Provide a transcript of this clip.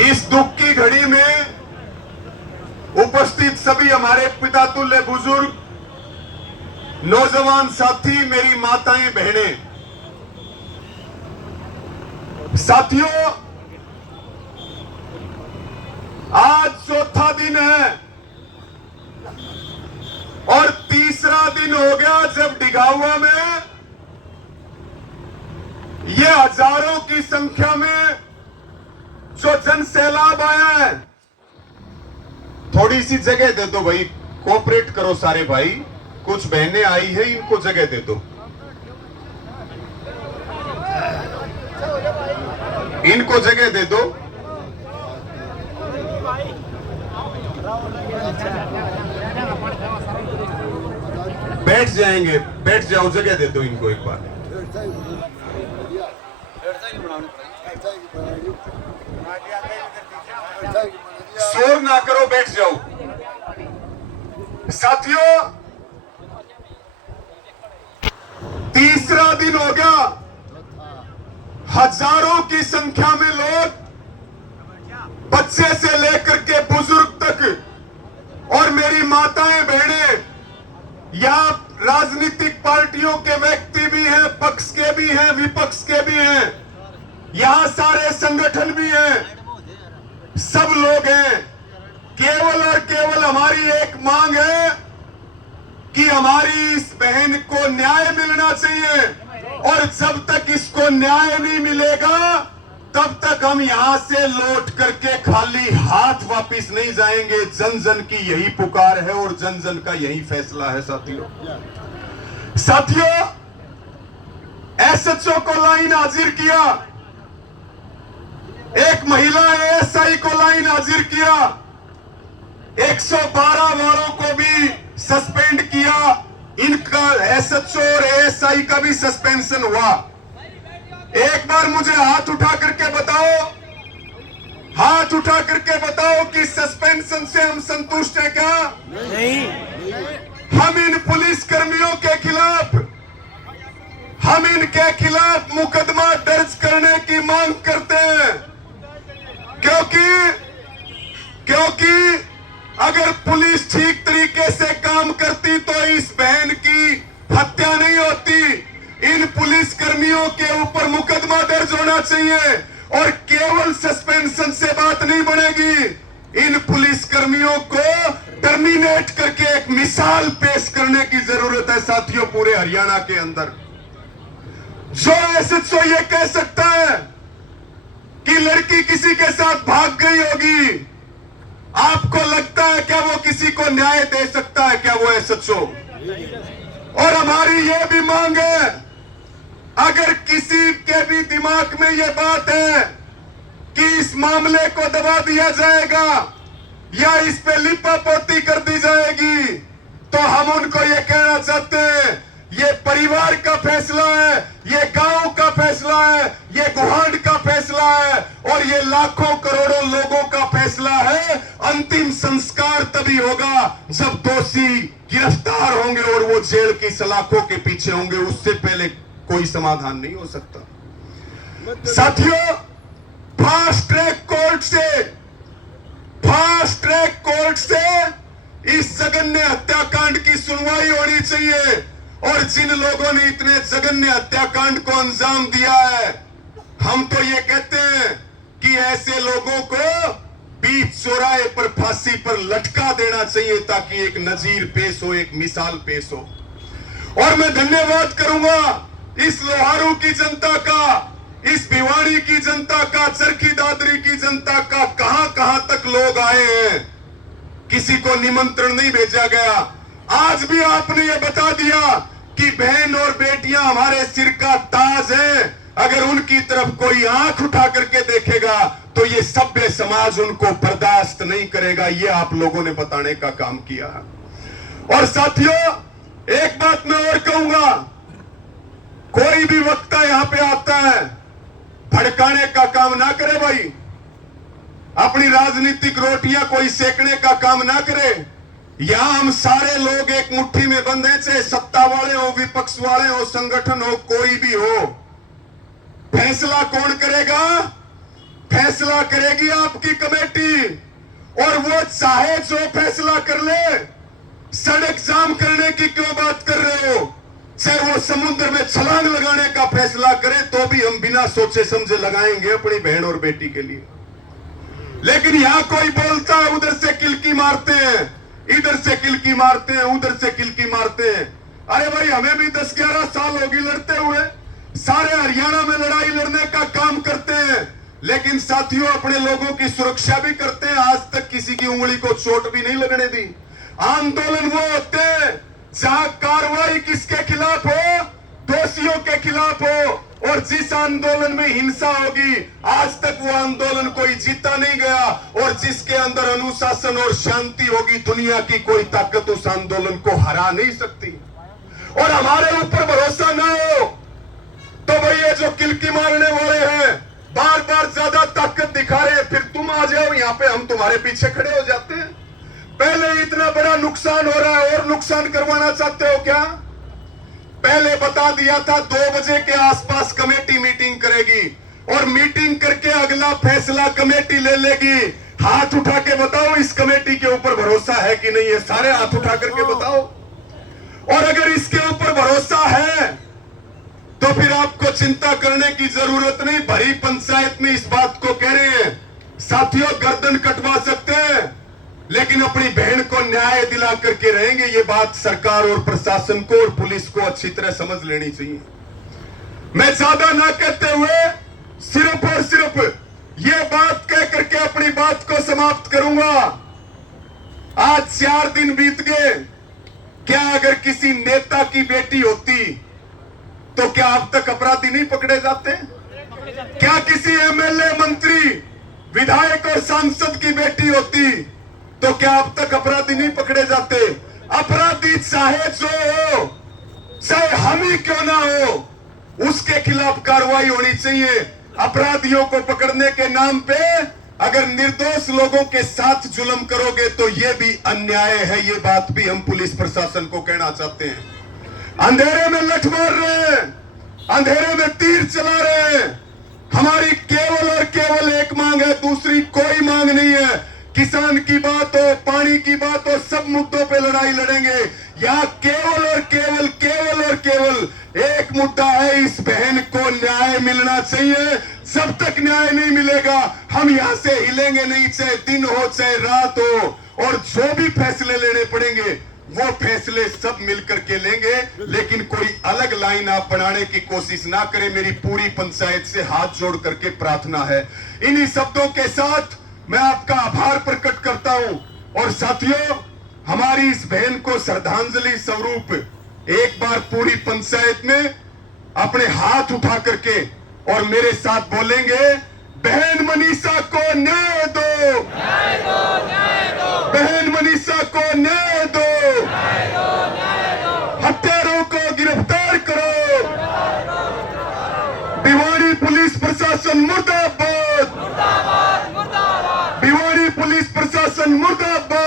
इस दुख की घड़ी में उपस्थित सभी हमारे पिता तुल्य बुजुर्ग, नौजवान साथी, मेरी माताएं, बहनें, साथियों, आज चौथा दिन है और तीसरा दिन हो गया जब डिगावा में ये हजारों की संख्या में जो जन सैलाब आया है। थोड़ी सी जगह दे दो भाई, कोऑपरेट करो सारे भाई। कुछ बहनें आई है, इनको जगह दे दो, इनको जगह दे दो। बैठ जाएंगे, बैठ जाओ, जगह दे दो इनको एक बार। शोर ना करो, बैठ जाओ। साथियों, तीसरा दिन हो गया, हजारों की संख्या में लोग, बच्चे से लेकर के बुजुर्ग तक और मेरी माताएं, बहनें, यहां राजनीतिक पार्टियों के व्यक्ति भी हैं, पक्ष के भी हैं, विपक्ष के भी हैं, यहां सारे संगठन भी हैं, सब लोग हैं। केवल और केवल हमारी एक मांग है कि हमारी इस बहन को न्याय मिलना चाहिए, और जब तक इसको न्याय नहीं मिलेगा तब तक हम यहां से लौट करके खाली हाथ वापिस नहीं जाएंगे। जन जन की यही पुकार है और जन जन का यही फैसला है। साथियों, एसएचओ को लाइन हाजिर किया, एक महिला एएसआई को लाइन हाजिर किया, 112 वालों को भी सस्पेंड किया, इनका एसएचओ और एएसआई का भी सस्पेंशन हुआ। एक बार मुझे हाथ उठा करके बताओ, हाथ उठा करके बताओ कि सस्पेंशन से हम संतुष्ट हैं क्या? नहीं। हम इन पुलिस कर्मियों के खिलाफ, हम इनके खिलाफ मुकदमा दर्ज करने की मांग करते हैं, क्योंकि अगर पुलिस ठीक तरीके से काम करती तो इस बहन की हत्या नहीं होती। इन पुलिस कर्मियों के ऊपर मुकदमा दर्ज होना चाहिए और केवल सस्पेंशन से बात नहीं बनेगी। इन पुलिस कर्मियों को टर्मिनेट करके एक मिसाल पेश करने की जरूरत है। साथियों, पूरे हरियाणा के अंदर जो एसएचओ ये कह सकता है कि लड़की किसी के साथ भाग गई होगी, आपको लगता है क्या वो किसी को न्याय दे सकता है क्या वो एसएचओ? और हमारी ये भी मांग है, अगर किसी के भी दिमाग में ये बात है कि इस मामले को दबा दिया जाएगा या इस पे लिपापोती कर दी जाएगी, तो हम उनको ये कहना चाहते हैं, ये परिवार का फैसला है, ये गांव का फैसला है, ये गुहांड का फैसला है और ये लाखों करोड़ों लोगों का फैसला है। अंतिम संस्कार तभी होगा जब दोषी गिरफ्तार होंगे और वो जेल की सलाखों के पीछे होंगे, उससे पहले कोई समाधान नहीं हो सकता। साथियों, फास्ट ट्रैक कोर्ट से इस जघन्य हत्याकांड की सुनवाई होनी चाहिए और जिन लोगों ने इतने जघन्य हत्याकांड को अंजाम दिया है, हम तो ये कहते हैं कि ऐसे लोगों को बीच चौराहे पर फांसी पर लटका देना चाहिए ताकि एक नजीर पेश हो, एक मिसाल पेश हो। और मैं धन्यवाद करूंगा इस लोहारू की जनता का, इस भिवाड़ी की जनता का, चरखी दादरी की जनता का। कहां तक लोग आए हैं, किसी को निमंत्रण नहीं भेजा गया। आज भी आपने ये बता दिया कि बहन और बेटियां हमारे सिर का ताज हैं। अगर उनकी तरफ कोई आंख उठा करके देखेगा तो ये सभ्य समाज उनको बर्दाश्त नहीं करेगा। ये आप लोगों ने बताने का काम किया। और साथियों, एक बात मैं और कहूंगा, कोई भी वक्ता यहां पे आता है, भड़काने का काम ना करे भाई, अपनी राजनीतिक रोटियां कोई सेकने का काम ना करे। यहां हम सारे लोग एक मुट्ठी में बंद हैं, चाहे सत्ता वाले हो, विपक्ष वाले हो, संगठन हो, कोई भी हो। फैसला कौन करेगा? फैसला फैसला करेगी आपकी कमेटी, और वो चाहे जो फैसला कर ले। सड़क जाम करने की क्यों बात कर रहे हो? चाहे वो समुद्र में छलांग लगाने का फैसला करे तो भी हम बिना सोचे समझे लगाएंगे अपनी बहन और बेटी के लिए। लेकिन यहां कोई बोलता है, उधर से किलकी मारते हैं, इधर से किलकी मारते हैं, उधर से किलकी मारते हैं। अरे भाई, हमें भी 10-11 साल होगी लड़ते हुए, सारे हरियाणा में लड़ाई लड़ने का काम करते हैं, लेकिन साथियों अपने लोगों की सुरक्षा भी करते हैं। आज तक किसी की उंगली को चोट भी नहीं लगने दी। आंदोलन वो होते हैं जहां कार्रवाई किसके खिलाफ हो? दोषियों के खिलाफ हो। और जिस आंदोलन में हिंसा होगी, आज तक वो आंदोलन कोई जीता नहीं गया। और जिसके अंदर अनुशासन और शांति होगी, दुनिया की कोई ताकत उस आंदोलन को हरा नहीं सकती। और हमारे ऊपर भरोसा ना हो तो भाई ये जो किलकी मारने वाले हैं, बार बार ज्यादा ताकत दिखा रहे हैं, फिर तुम आ जाओ यहाँ पे, हम तुम्हारे पीछे खड़े हो जाते हैं। पहले इतना बड़ा नुकसान हो रहा है और नुकसान करवाना चाहते हो क्या? पहले बता दिया था 2 बजे के आसपास कमेटी मीटिंग करेगी, और मीटिंग करके अगला फैसला कमेटी ले लेगी। हाथ उठा के बताओ इस कमेटी के ऊपर भरोसा है कि नहीं है? सारे हाथ उठा करके बताओ। और अगर इसके ऊपर भरोसा है तो फिर आपको चिंता करने की जरूरत नहीं। भरी पंचायत में इस बात को कह रहे हैं, साथियों गर्दन कटवा सकते हैं लेकिन अपनी बहन को न्याय दिला करके रहेंगे। ये बात सरकार और प्रशासन को और पुलिस को अच्छी तरह समझ लेनी चाहिए। मैं ज्यादा ना कहते हुए सिर्फ और सिर्फ ये बात कह करके अपनी बात को समाप्त करूंगा। आज 4 दिन बीत गए। क्या अगर किसी नेता की बेटी होती तो क्या अब तक अपराधी नहीं पकड़े जाते? क्या किसी एमएलए, मंत्री, विधायक और सांसद की बेटी होती तो क्या अब तक अपराधी नहीं पकड़े जाते? अपराधी चाहे जो हो, चाहे हम ही क्यों ना हो, उसके खिलाफ कार्रवाई होनी चाहिए। अपराधियों को पकड़ने के नाम पे अगर निर्दोष लोगों के साथ जुल्म करोगे तो यह भी अन्याय है। ये बात भी हम पुलिस प्रशासन को कहना चाहते हैं। अंधेरे में लठ मार रहे हैं, अंधेरे में तीर चला रहे हैं। हमारी केवल और केवल एक मांग है, दूसरी कोई मांग नहीं है। किसान की बात हो, पानी की बात हो, सब मुद्दों पे लड़ाई लड़ेंगे। यहाँ केवल और केवल केवल और केवल एक मुद्दा है, इस बहन को न्याय मिलना चाहिए। जब तक न्याय नहीं मिलेगा हम यहाँ से हिलेंगे नहीं, चाहे दिन हो चाहे रात हो। और जो भी फैसले लेने पड़ेंगे वो फैसले सब मिलकर के लेंगे, लेकिन कोई अलग लाइन आप बनाने की कोशिश ना करें। मेरी पूरी पंचायत से हाथ जोड़ करके प्रार्थना है। इन्हीं शब्दों के साथ मैं आपका आभार प्रकट करता हूं। और साथियों, हमारी इस बहन को श्रद्धांजलि स्वरूप एक बार पूरी पंचायत में अपने हाथ उठा करके और मेरे साथ बोलेंगे, बहन मनीषा को न्याय दो, न्याय दो, न्याय दो। बहन मनीषा को न्याय दो, न्याय दो, न्याय दो। हत्यारों को गिरफ्तार करो। भिवाड़ी पुलिस प्रशासन मुर्दाबाद, मुर्दाबाद, मुर्दाबाद। भिवाड़ी पुलिस प्रशासन मुर्दाबाद।